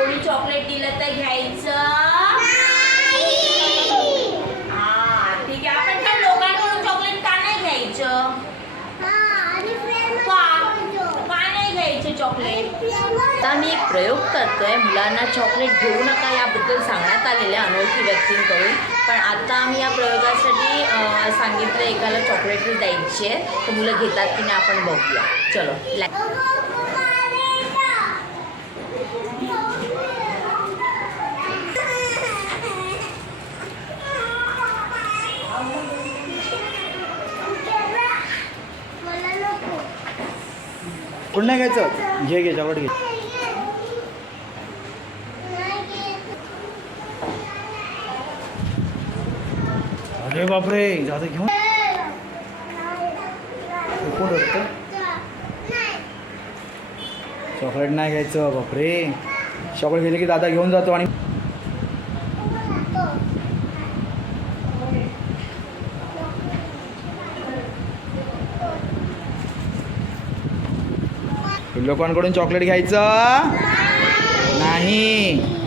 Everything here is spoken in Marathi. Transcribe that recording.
कोणी चॉकलेट दिलं तर घ्यायचं. हा ठीक आहे. आपण त्या लोकांकडून चॉकलेट का नाही घ्यायचं? का नाही घ्यायचे चॉकलेट? आता मी एक प्रयोग करतोय. मुलांना चॉकलेट घेऊ नका याबद्दल सांगण्यात आलेले अनोळखी व्यक्तींकडून. पण आता आम्ही या प्रयोगासाठी सांगितलं एकाला चॉकलेट द्यायची आहे. तर मुलं घेतात की नाही आपण बघूया. चलो. पुन्हा घ्यायचं. घे चॉकलेट घे. अरे बापरे, जाता घेऊन कोण होतं? चॉकलेट नाही घ्यायचं. बापरे, चॉकलेट घेतलं की दादा घेऊन जातो. आणि लोकांकडून चॉकलेट घ्यायचं नाही.